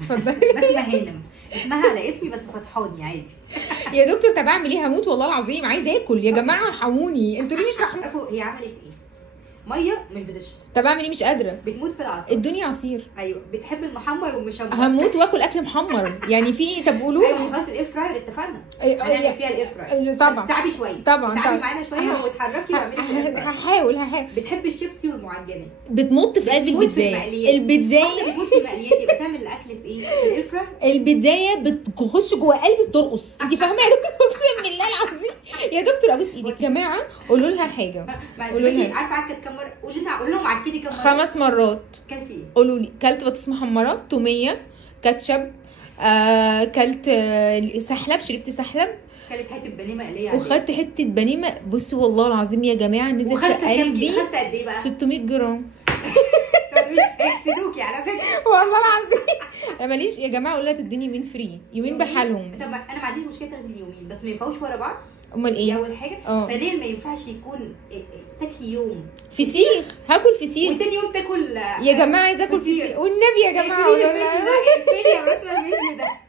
اتفضلي. بسمة هانم، اسمها على اسمي بس فتحاني عادي. يا دكتور طب اعمل ايه؟ هموت والله العظيم، عايزه اكل يا جماعه ارحموني، انتوا ليه مش رحموني؟ عارفوا هي عملت ايه؟ ميه مش بتشرب. طب اعمل ايه؟ مش قادره. بتموت في العصير. ادوني عصير. ايوه بتحب المحمر والمشمر. هموت واكل اكل محمر يعني في. طب قولوا ايوه خلاص الاير فراير اتفقنا. هنعمل فيها الاير فراير. طبعا تعبي شويه. طبعا تعبي معانا شويه واتحركي واعملي في هحاول. بتحب الشيبسي والمعجنات. بتمط في قلب البيتزايه. البيتزايه بتموت في المقليات. يبقى تعمل الاكل في ايه؟ في الاير فراير. البيتزايه بتخش جوه قلبك ترقص. انت فاهمه يا دكتور؟ اقسم بالله العظيم يا دكتور ابوس ايدك. يا جماعه قولوا لها حاجه. قولوا لها. عارفه عكت كام مره؟ قول لهم عكيتي كام مره؟ 5 مرات. كلتي ايه؟ قولوا لي. كلت بطاطس محمره، توميه، كاتشب، كلت سحلب، شربت سحلب، كلت حته بانيه مقليه وخدت حته بانيه. بصوا والله العظيم يا جماعه نزلت في قلبي. خدت قد ايه بقى؟ 600 جرام. احسدوكي على فكره والله العظيم. ماليش يا جماعه. قولها تدوني يومين فري، يومين بحالهم. طب انا ما عنديش مشكله تاخدي اليومين بس ما ينفعوش ورا بعض. امال ايه؟ اول حاجه. ثانيا ما ينفعش يكون تاكلي يوم فسيخ. هاكل فسيخ وتاني يوم تاكل يا جماعه. عايزه اكل فسيخ والنبي يا جماعه. اقفلي يا بسمه الفيديو ده.